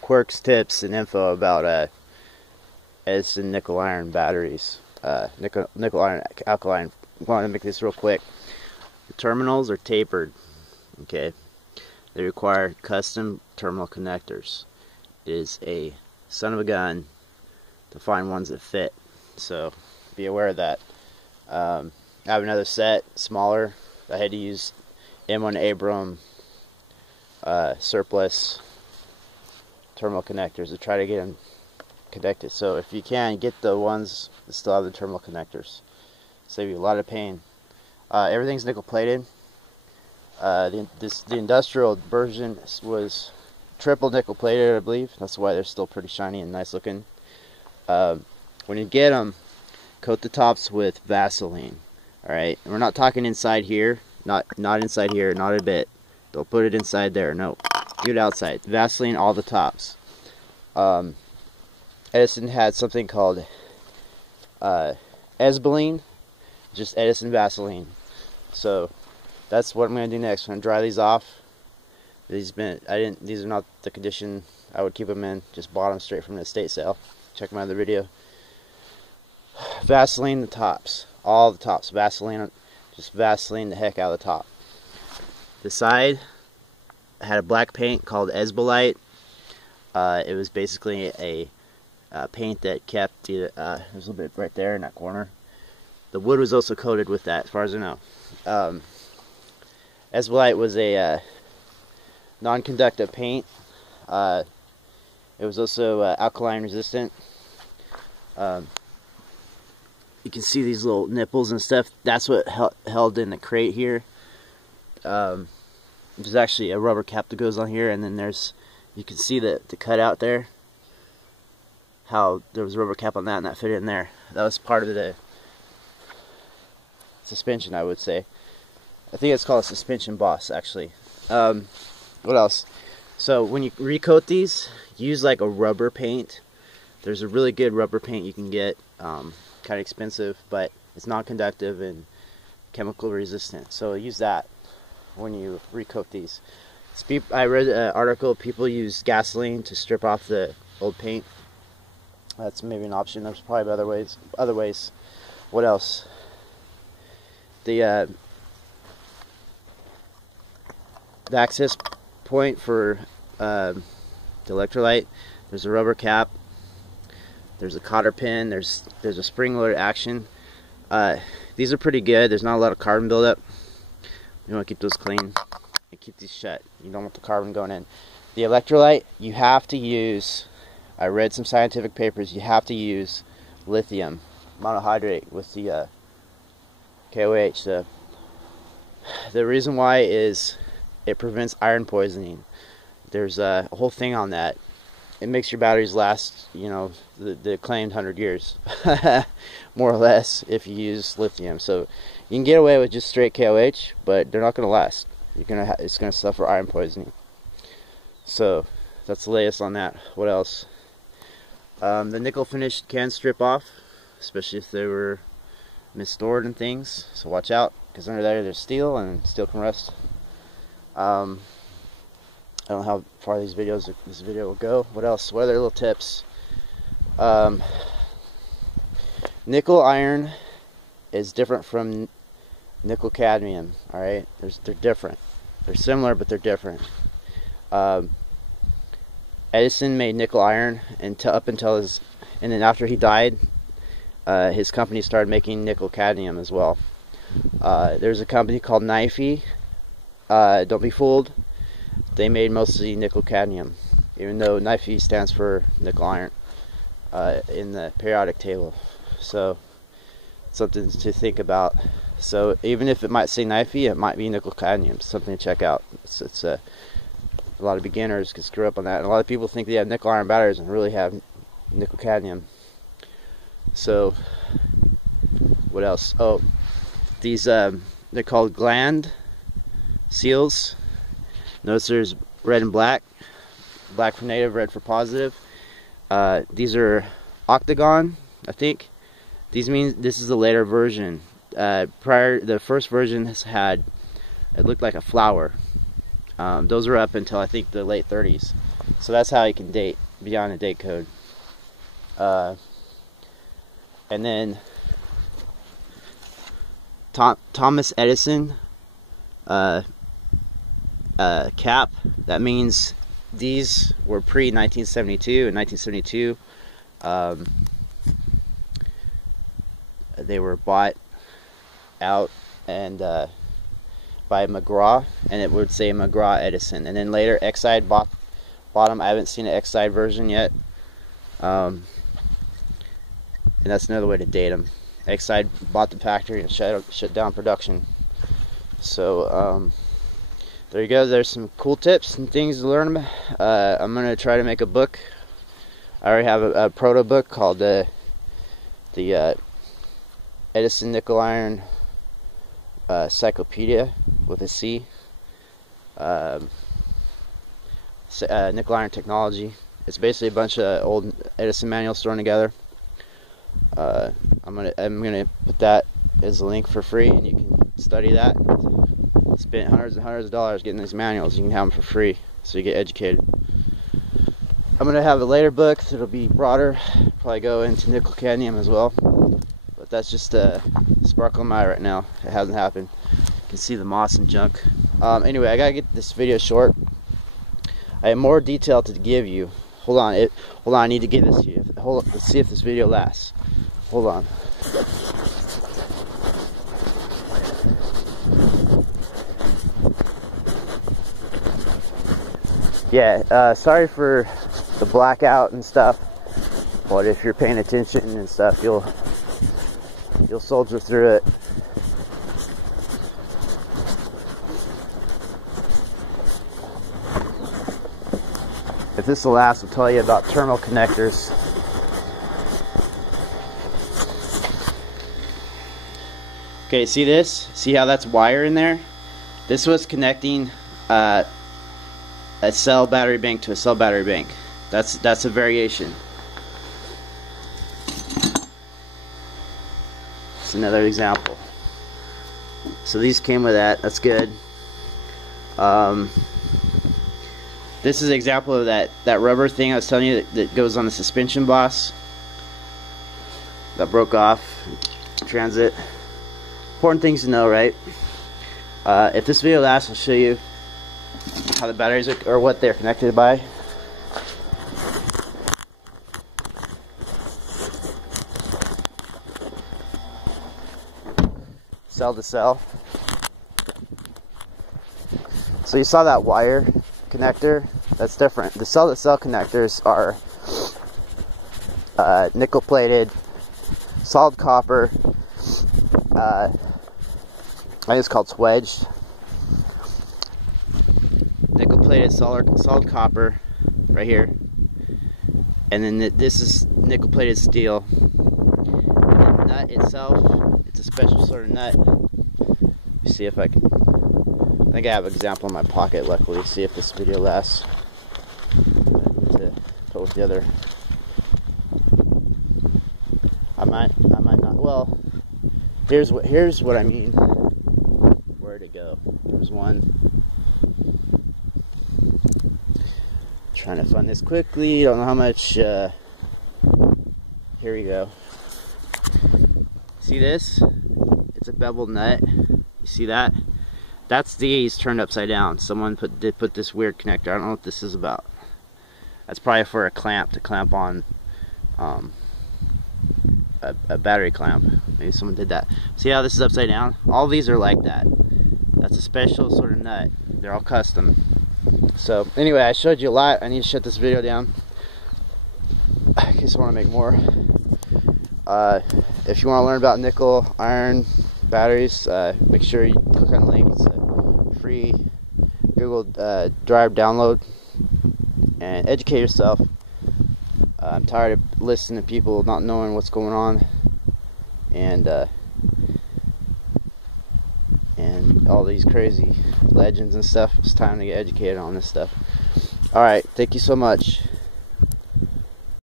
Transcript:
Quirks, tips, and info about Edison nickel iron batteries. Nickel iron alkaline. I want to make this real quick. The terminals are tapered. Okay, they require custom terminal connectors. It is a son of a gun to find ones that fit. So be aware of that. I have another set, smaller. I had to use M1 Abram surplus terminal connectors to try to get them connected. So if you can, get the ones that still have the terminal connectors. Save you a lot of pain. Everything's nickel plated. The industrial version was triple nickel plated, I believe. That's why they're still pretty shiny and nice looking. When you get them, coat the tops with Vaseline. Alright, we're not talking inside here, not inside here, not a bit. Don't put it inside there, no. Do it outside. Vaseline all the tops. Edison had something called Esbeline, just Edison Vaseline. So that's what I'm gonna do next. I'm gonna dry these off. These are not the condition I would keep them in. Just bought them straight from the estate sale. Check my other video. Vaseline the tops, all the tops. Vaseline, just Vaseline the heck out of the top. The side had a black paint called Esbolite. It was basically a paint that kept there's a little bit right there in that corner. The wood was also coated with that, as far as I know. Esbolite was a non-conductive paint. It was also alkaline resistant. You can see these little nipples and stuff. That's what held in the crate here. There's actually a rubber cap that goes on here, and then you can see the cutout there. How there was a rubber cap on that, and that fit in there. That was part of the suspension, I would say. I think it's called a suspension boss, actually. What else? So when you recoat these, use like a rubber paint. There's a really good rubber paint you can get. Kind of expensive, but it's non-conductive and chemical resistant. So use that when you recoat these. I read an article, people use gasoline to strip off the old paint. That's maybe an option. There's probably other ways. What else? The access point for the electrolyte, there's a rubber cap. There's a cotter pin. There's a spring loaded action. These are pretty good. There's not a lot of carbon buildup. You want to keep those clean and keep these shut. You don't want the carbon going in. The electrolyte, you have to use, I read some scientific papers, you have to use lithium monohydrate with the KOH. The reason why is it prevents iron poisoning. There's a whole thing on that. It makes your batteries last, you know, the claimed 100 years, more or less, if you use lithium. So you can get away with just straight KOH, but they're not going to last. It's going to suffer iron poisoning. So that's the latest on that. What else? The nickel finish can strip off, especially if they were misstored and things. So watch out, because under there there's steel, and steel can rust. I don't know how far this video will go. What else? What other little tips? Nickel iron is different from nickel cadmium. All right, they're different. They're similar, but they're different. Edison made nickel iron and then after he died, his company started making nickel cadmium as well. There's a company called Knifey. Don't be fooled. They made mostly nickel cadmium, even though Knifey stands for nickel iron in the periodic table. So something to think about. So even if it might say Knifey, it might be nickel cadmium. Something to check out. It's a lot of beginners can screw up on that, and a lot of people think they have nickel iron batteries and really have nickel cadmium. So what else? Oh, these they're called gland seals. Notice there's red and black. Black for negative, red for positive. These are octagon, I think. These mean this is a later version. The first version it looked like a flower. Those were up until I think the late 30s. So that's how you can date beyond a date code. And then Thomas Edison cap. That means these were pre-1972. In 1972, they were bought out and by McGraw, and it would say McGraw Edison. And then later Exide bought them. I haven't seen an Exide version yet. And that's another way to date them. Exide bought the factory and shut down production. So there you go. There's some cool tips and things to learn about. I'm going to try to make a book. I already have a proto book called the Edison Nickel Iron Cyclopedia with a C. Nickel Iron Technology. It's basically a bunch of old Edison manuals thrown together. I'm gonna put that as a link for free, and you can study that. Spent hundreds and hundreds of dollars getting these manuals. You can have them for free, so you get educated. I'm gonna have a later book that'll be broader, probably go into nickel cadmium as well. But that's just a sparkle in my eye right now. It hasn't happened. You can see the moss and junk. Anyway, I gotta get this video short. I have more detail to give you. Hold on, I need to give this to you. Hold on, let's see if this video lasts. Hold on. Yeah, sorry for the blackout and stuff, but if you're paying attention and stuff, you'll soldier through it. If this will last, I'll tell you about terminal connectors. Okay, see this? See how that's wire in there? This was connecting a cell battery bank to a cell battery bank. That's a variation. It's another example. So these came with that. That's good. This is an example of that rubber thing I was telling you that goes on the suspension boss that broke off. Transit. Important things to know, right? If this video lasts, I'll show you how the batteries are, or what they're connected by. Cell to cell. So you saw that wire connector? That's different. The cell to cell connectors are nickel plated, solid copper. I think it's called swedged. Nickel plated solid copper right here, and then this is nickel plated steel. And the nut itself, it's a special sort of nut. You see if I can. I think I have an example in my pocket. Luckily, see if this video lasts. I need to put with the other. I might not. Well, here's what I mean. Where to go? There's one. Trying to find this quickly. Don't know how much. Here we go. See this? It's a beveled nut. You see that? That's these turned upside down. Someone did put this weird connector. I don't know what this is about. That's probably for a clamp to clamp on a battery clamp. Maybe someone did that. See how this is upside down? All these are like that. That's a special sort of nut. They're all custom. So anyway, I showed you a lot. I need to shut this video down in case I want to make more. If you want to learn about nickel, iron, batteries, make sure you click on the link. It's a free Google Drive download, and educate yourself. I'm tired of listening to people not knowing what's going on, and all these crazy legends and stuff. It's time to get educated on this stuff. Alright, thank you so much.